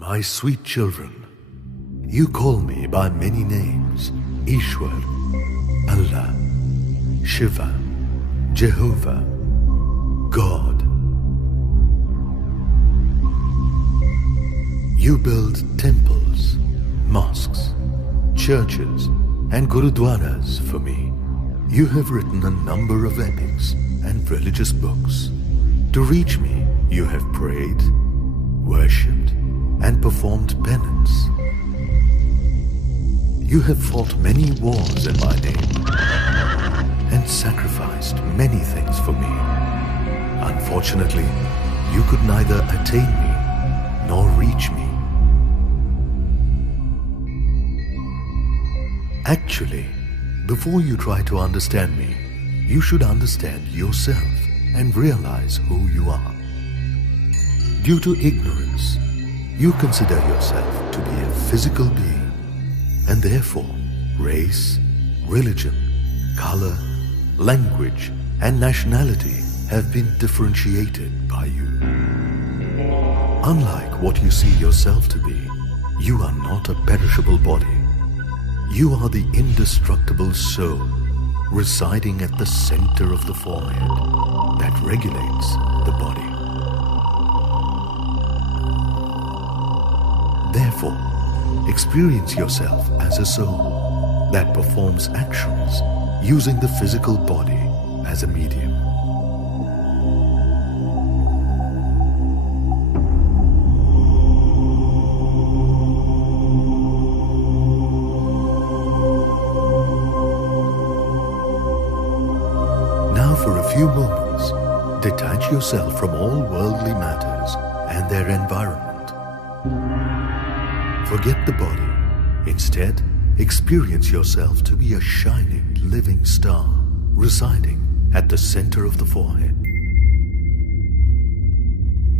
My sweet children, you call me by many names: Ishwar, Allah, Shiva, Jehovah, God. You build temples, mosques, churches, and gurudwaras for me. You have written a number of epics and religious books. To reach me, you have prayed, worshipped, and performed penance. You have fought many wars in my name and sacrificed many things for me. Unfortunately, you could neither attain me nor reach me. Actually, before you try to understand me, you should understand yourself and realize who you are. Due to ignorance, you consider yourself to be a physical being, and therefore race, religion, color, language, and nationality have been differentiated by you. Unlike what you see yourself to be, you are not a perishable body. You are the indestructible soul residing at the center of the forehead that regulates the body. Therefore, experience yourself as a soul that performs actions using the physical body as a medium. Now for a few moments, detach yourself from all worldly matters and their environment. Forget the body. Instead, experience yourself to be a shining, living star residing at the center of the forehead.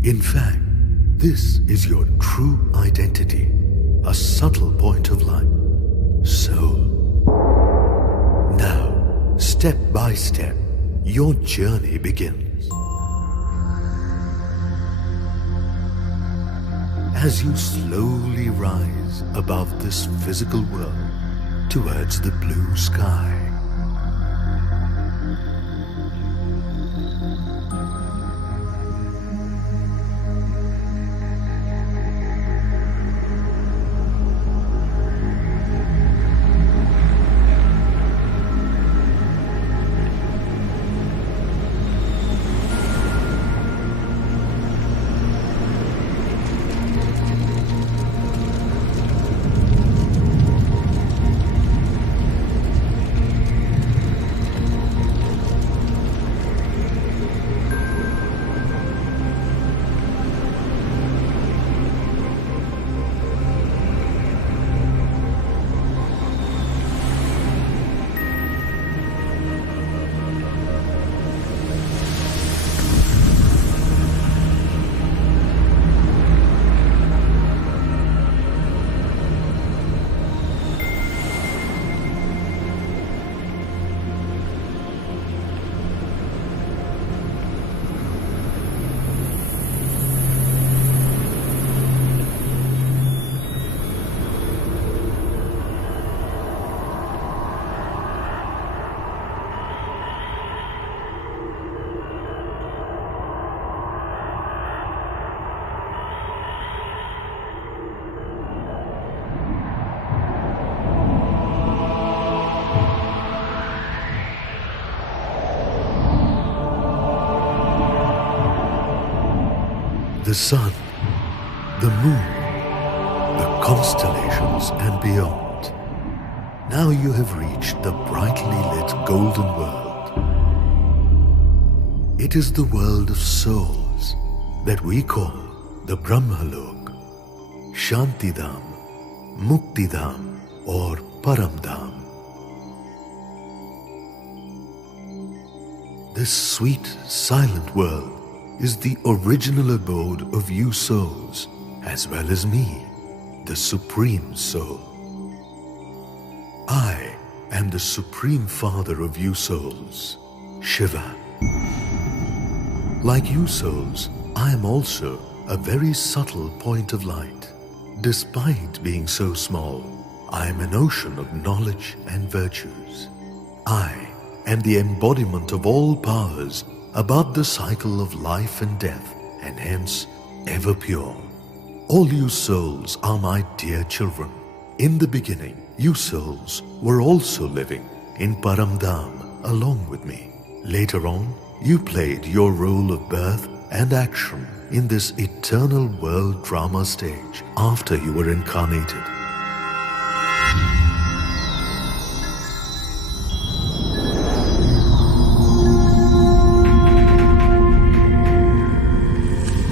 In fact, this is your true identity, a subtle point of light, soul. Now, step by step, your journey begins. As you slowly rise above this physical world towards the blue sky. The sun, the moon, the constellations and beyond. Now you have reached the brightly lit golden world. It is the world of souls that we call the Brahma Lok, Shantidham, Muktidham, or Paramdham. This sweet, silent world is the original abode of you souls, as well as me, the Supreme Soul. I am the Supreme Father of you souls, Shiva. Like you souls, I am also a very subtle point of light, Despite being so small, I am an ocean of knowledge and virtues. I am the embodiment of all powers above the cycle of life and death, and hence ever pure. All you souls are my dear children. In the beginning, you souls were also living in Paramdham along with me. Later on, you played your role of birth and action in this eternal world drama stage after you were incarnated.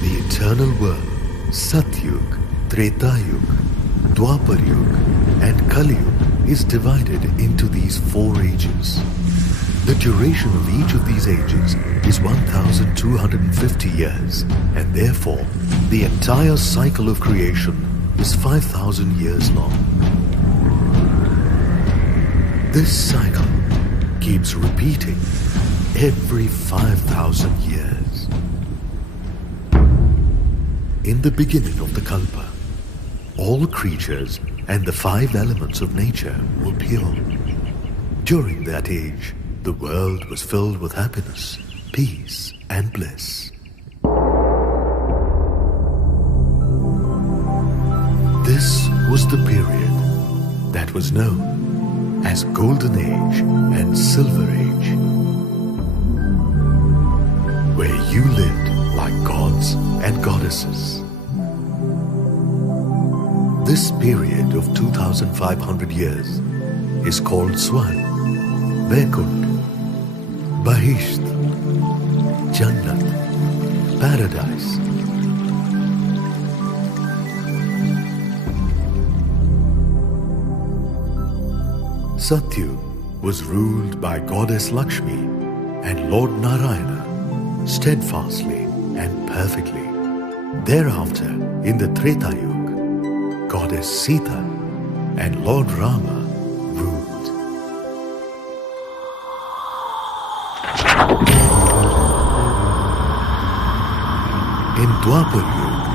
The eternal world, Satyug, Tretayug, Dwapar-yug and Kali-yug, is divided into these 4 ages. The duration of each of these ages is 1,250 years, and therefore the entire cycle of creation is 5,000 years long. This cycle keeps repeating every 5,000 years. In the beginning of the Kalpa, all creatures and the 5 elements of nature were pure. During that age, the world was filled with happiness, peace, and bliss. This was the period that was known as Golden Age and Silver Age, where you lived like gods and goddesses. This period of 2,500 years is called Swarg, Vaikunth, Bahisht, Jannat, Paradise. Satyug was ruled by Goddess Lakshmi and Lord Narayana steadfastly and perfectly. Thereafter, in the Treta Yuga, Goddess Sita and Lord Rama ruled. In Dwapar Yuga,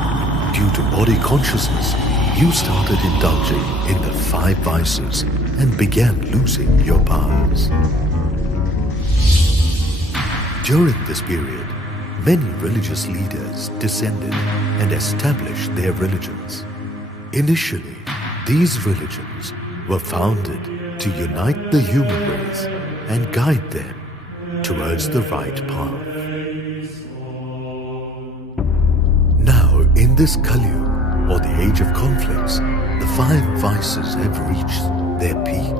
due to body consciousness, you started indulging in the 5 vices and began losing your powers. During this period, many religious leaders descended and established their religions. Initially, these religions were founded to unite the human race and guide them towards the right path. Now, in this Kali Yuga, or the age of conflicts, the 5 vices have reached their peak.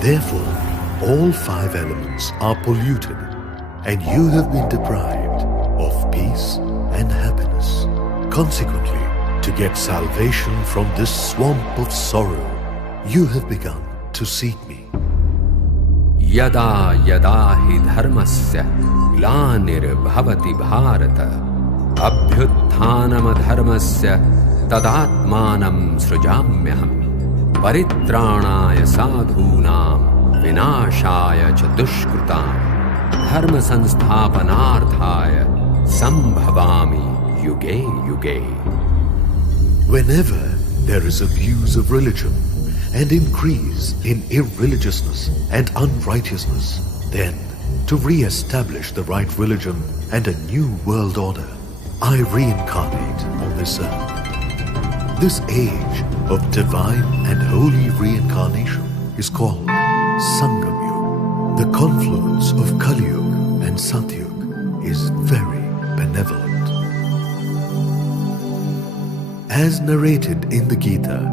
Therefore, all 5 elements are polluted, and you have been deprived of peace and happiness. Consequently, to get salvation from this swamp of sorrow, you have begun to seek me. Yada yada hi dharmasya glanir-bhavati bharata abhyutthanam dharmasya tadatmanam srujamyaham paritranaya sadhunam vinashaya cha dushkrutam dharma sansthapanarthaya sambhavami yuge yuge. Whenever there is abuse of religion and increase in irreligiousness and unrighteousness, then, to re-establish the right religion and a new world order, I reincarnate on this earth. This age of divine and holy reincarnation is called Sangam Yuga. The confluence of Kali Yuga and Satyug is very benevolent. As narrated in the Gita,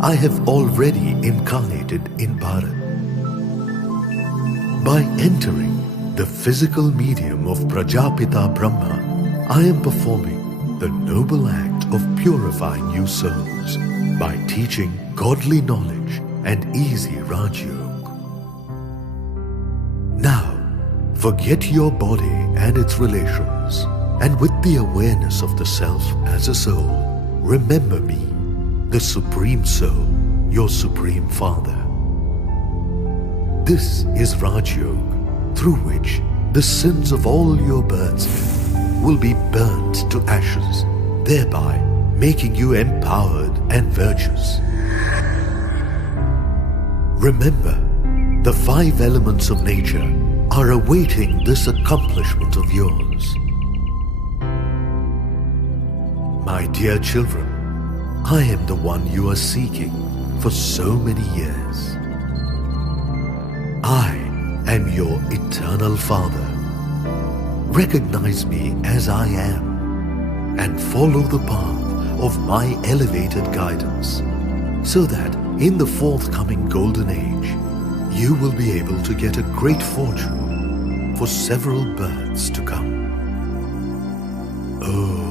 I have already incarnated in Bharat. By entering the physical medium of Prajapita Brahma, I am performing the noble act of purifying you souls by teaching godly knowledge and easy Raj Yoga. Now, forget your body and its relations, and with the awareness of the self as a soul, remember me, the Supreme Soul, your Supreme Father. This is Raj Yoga, through which the sins of all your births will be burnt to ashes, thereby making you empowered and virtuous. Remember, the 5 elements of nature are awaiting this accomplishment of yours. My dear children, I am the one you are seeking for so many years. I am your eternal Father. Recognize me as I am and follow the path of my elevated guidance, so that in the forthcoming golden age, you will be able to get a great fortune for several births to come. Oh.